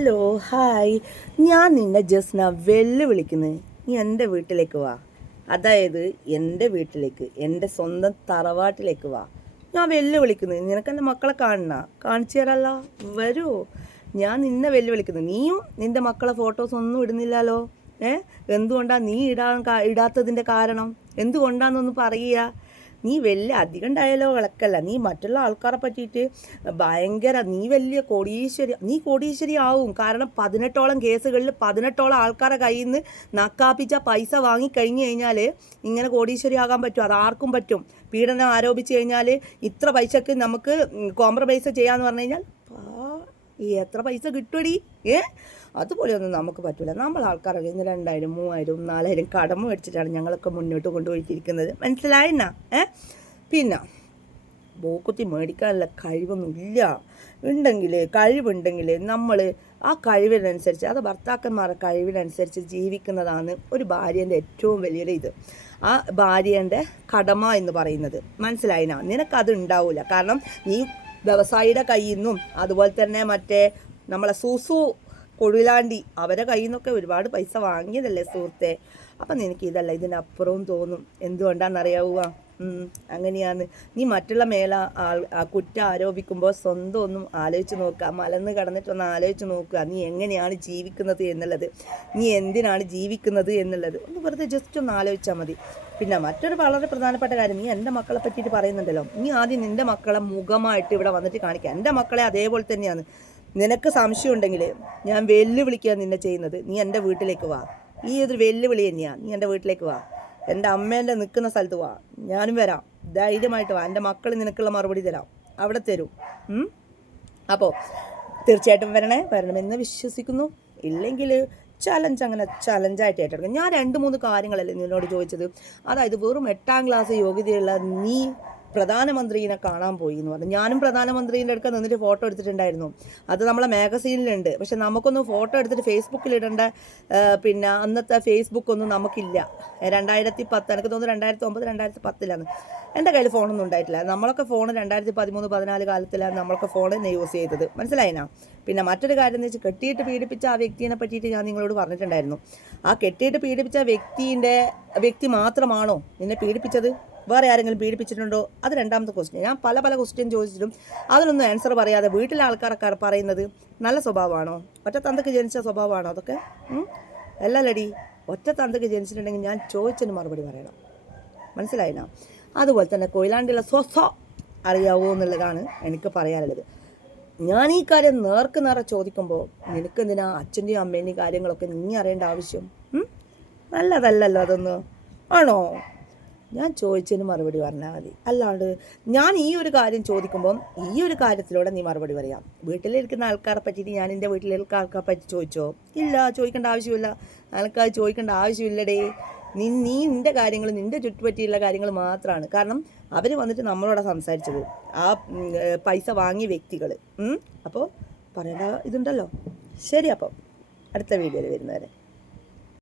Hello, hi. ഞാൻ നിന്നെ ജസ്ന വെല്ലുവിളിക്കുന്നത്, നീ എൻ്റെ വീട്ടിലേക്ക് വാ. അതായത് എൻ്റെ വീട്ടിലേക്ക്, എൻ്റെ സ്വന്തം തറവാട്ടിലേക്ക് വാ. ഞാൻ വെല്ലുവിളിക്കുന്നത്, നിനക്ക് എൻ്റെ മക്കളെ കാണിച്ചു തരാമല്ലോ, വരുമോ? ഞാൻ നിന്നെ വെല്ലുവിളിക്കുന്നത്. നീയും നിൻ്റെ മക്കളെ ഫോട്ടോസ് ഒന്നും ഇടുന്നില്ലല്ലോ. എന്തുകൊണ്ടാണ് നീ ഇടാത്തതിൻ്റെ കാരണം എന്തുകൊണ്ടാണെന്നൊന്ന് പറയുക. നീ വലിയ അധികം ഡയലോഗുകളൊക്കെയല്ല, നീ മറ്റുള്ള ആൾക്കാരെ പറ്റിയിട്ട് ഭയങ്കര, നീ വലിയ കോടീശ്വരി ആവും. കാരണം 18ഓളം കേസുകളിൽ 18ഓളം ആൾക്കാരെ കയ്യിൽ നിന്ന് നക്കാപ്പിച്ച പൈസ വാങ്ങിക്കഴിഞ്ഞ് കഴിഞ്ഞാൽ ഇങ്ങനെ കോടീശ്വരി ആകാൻ പറ്റും. അത് ആർക്കും പറ്റും. പീഡനം ആരോപിച്ച് കഴിഞ്ഞാൽ ഇത്ര പൈസക്ക് നമുക്ക് കോംപ്രമൈസ് ചെയ്യാമെന്ന് പറഞ്ഞു കഴിഞ്ഞാൽ എത്ര പൈസ കിട്ടുമടി? അതുപോലെയൊന്നും നമുക്ക് പറ്റില്ല. നമ്മൾ ആൾക്കാരൊക്കെ ഇന്ന് 2000, 3000, 4000 കടമ മേടിച്ചിട്ടാണ് ഞങ്ങളൊക്കെ മുന്നോട്ട് കൊണ്ടുപോയിരിക്കുന്നത്. മനസ്സിലായെന്നാ? പിന്നെ ബോക്കുത്തി മേടിക്കാനുള്ള കഴിവൊന്നുമില്ല. കഴിവുണ്ടെങ്കിൽ നമ്മൾ ആ കഴിവിനനുസരിച്ച്, അത് ഭർത്താക്കന്മാരുടെ കഴിവിനനുസരിച്ച് ജീവിക്കുന്നതാണ് ഒരു ഭാര്യേൻ്റെ ഏറ്റവും വലിയൊരു ഇത്. ആ ഭാര്യേൻ്റെ കടമ എന്ന് പറയുന്നത്. മനസ്സിലായിനാ? നിനക്കത് ഉണ്ടാവില്ല. കാരണം നീ വ്യവസായിയുടെ കയ്യിൽ നിന്നും അതുപോലെ തന്നെ മറ്റേ നമ്മളെ സൂസു കൊഴിലാണ്ടി അവരെ കയ്യിൽ നിന്നൊക്കെ ഒരുപാട് പൈസ വാങ്ങിയതല്ലേ സുഹൃത്തെ. അപ്പം നിനക്ക് ഇതല്ല, ഇതിനപ്പുറവും തോന്നും. എന്തുകൊണ്ടാണെന്നറിയാവുക? അങ്ങനെയാണ്. നീ മറ്റുള്ള കുറ്റം ആരോപിക്കുമ്പോൾ സ്വന്തം ഒന്നും ആലോചിച്ച് നോക്കുക. മലന്ന് കടന്നിട്ടൊന്ന് ആലോചിച്ച് നോക്കുക. നീ എങ്ങനെയാണ് ജീവിക്കുന്നത് എന്നുള്ളത്, നീ എന്തിനാണ് ജീവിക്കുന്നത് എന്നുള്ളത് ഒന്ന് വെറുതെ ജസ്റ്റ് ഒന്ന് ആലോചിച്ചാൽ മതി. പിന്നെ മറ്റൊരു വളരെ പ്രധാനപ്പെട്ട കാര്യം, നീ എൻ്റെ മക്കളെ പറ്റിയിട്ട് പറയുന്നുണ്ടല്ലോ. നീ ആദ്യം നിൻ്റെ മക്കളെ മുഖമായിട്ട് ഇവിടെ വന്നിട്ട് കാണിക്കുക. എൻ്റെ മക്കളെ അതേപോലെ തന്നെയാണ്. നിനക്ക് സംശയം ഉണ്ടെങ്കിൽ ഞാൻ വെല്ലുവിളിക്കുക നിന്നെ ചെയ്യുന്നത്. നീ എൻ്റെ വീട്ടിലേക്ക് വാ. ഈ ഒരു വെല്ലുവിളി തന്നെയാണ്. നീ എൻ്റെ വീട്ടിലേക്ക് വാ. എൻ്റെ അമ്മേൻ്റെ നിൽക്കുന്ന സ്ഥലത്ത് വാ. ഞാനും വരാം. ധൈര്യമായിട്ട് വാ. എൻ്റെ മക്കൾ നിനക്കുള്ള മറുപടി തരാം. അവിടെ തരും. അപ്പോൾ തീർച്ചയായിട്ടും വരണമെന്ന് വിശ്വസിക്കുന്നു. ഇല്ലെങ്കിൽ അങ്ങനെ ചലഞ്ചായിട്ട് ഏറ്റെടുക്കും. ഞാൻ 2-3 കാര്യങ്ങളല്ലേ നിന്നോട് ചോദിച്ചത്. അതായത് വെറും 8ാം ക്ലാസ് യോഗ്യതയുള്ള നീ പ്രധാനമന്ത്രീനെ കാണാൻ പോയി എന്ന് പറഞ്ഞു. ഞാനും പ്രധാനമന്ത്രീൻ്റെ അടുക്ക നിന്നിട്ട് ഫോട്ടോ എടുത്തിട്ടുണ്ടായിരുന്നു. അത് നമ്മളെ മാഗസീനിലുണ്ട്. പക്ഷെ നമുക്കൊന്നും ഫോട്ടോ എടുത്തിട്ട് ഫേസ്ബുക്കിൽ ഇടേണ്ട പിന്നെ അന്നത്തെ ഫേസ്ബുക്കൊന്നും നമുക്കില്ല. 2010, എനിക്ക് തോന്നുന്നു 2009, 2010 എൻ്റെ കയ്യിൽ ഫോണൊന്നും ഉണ്ടായിട്ടില്ല. നമ്മളൊക്കെ ഫോൺ 2013, 14 കാലത്തിലാണ് നമ്മളൊക്കെ ഫോൺ തന്നെ യൂസ് ചെയ്തത്. മനസ്സിലായിനാ? പിന്നെ മറ്റൊരു കാര്യം എന്ന് വെച്ചാൽ, കെട്ടിയിട്ട് പീഡിപ്പിച്ച ആ വ്യക്തിയെ പറ്റിയിട്ട് ഞാൻ നിങ്ങളോട് പറഞ്ഞിട്ടുണ്ടായിരുന്നു. ആ കെട്ടിയിട്ട് പീഡിപ്പിച്ച വ്യക്തി മാത്രമാണോ നിന്നെ പീഡിപ്പിച്ചത്? വേറെ ആരെങ്കിലും പീഡിപ്പിച്ചിട്ടുണ്ടോ? അത് 2ാമത്തെ ക്വസ്റ്റ്യൻ. ഞാൻ പല ക്വസ്റ്റ്യൻ ചോദിച്ചിട്ടും അതിനൊന്നും ആൻസർ പറയാതെ വീട്ടിലെ ആൾക്കാരൊക്കെ പറയുന്നത് നല്ല സ്വഭാവമാണോ? ഒറ്റ തന്തക്ക് ജനിച്ച സ്വഭാവമാണോ അതൊക്കെ? അല്ലല്ലടി. ഒറ്റ തന്തക്ക് ജനിച്ചിട്ടുണ്ടെങ്കിൽ ഞാൻ ചോദിച്ചതിന് മറുപടി പറയണം. മനസ്സിലായില്ല? അതുപോലെ തന്നെ കൊയിലാണ്ടിയുള്ള അറിയാവോ എന്നുള്ളതാണ് എനിക്ക് പറയാനുള്ളത്. ഞാൻ ഈ കാര്യം നേരെ ചോദിക്കുമ്പോൾ നിനക്കെന്തിനാ അച്ഛൻ്റെയും അമ്മേൻ്റെയും കാര്യങ്ങളൊക്കെ നീ അറിയേണ്ട ആവശ്യം? നല്ലതല്ലല്ലോ അതൊന്ന്. ആണോ? ഞാൻ ചോദിച്ചതിന് മറുപടി പറഞ്ഞാൽ മതി. അല്ലാണ്ട് ഞാൻ ഈ ഒരു കാര്യം ചോദിക്കുമ്പം ഈ ഒരു കാര്യത്തിലൂടെ നീ മറുപടി പറയാം. വീട്ടിലിരിക്കുന്ന ആൾക്കാരെ പറ്റിയിട്ട് ഞാൻ എൻ്റെ വീട്ടിലിരിക്കുന്ന ആൾക്കാരെ പറ്റി ചോദിച്ചോ? ഇല്ല, ചോദിക്കേണ്ട ആവശ്യമില്ല. എനിക്കത് ചോദിക്കേണ്ട ആവശ്യമില്ലടേ. നീ നിൻ്റെ കാര്യങ്ങൾ, നിൻ്റെ ചുറ്റുപറ്റിയുള്ള കാര്യങ്ങൾ മാത്രമാണ്. കാരണം അവർ വന്നിട്ട് നമ്മളോട് സംസാരിച്ചത് ആ പൈസ വാങ്ങിയ വ്യക്തികൾ. അപ്പോൾ പറയേണ്ട ഇതുണ്ടല്ലോ. ശരി, അപ്പം അടുത്ത വീഡിയോയിൽ വരുന്നവരെ.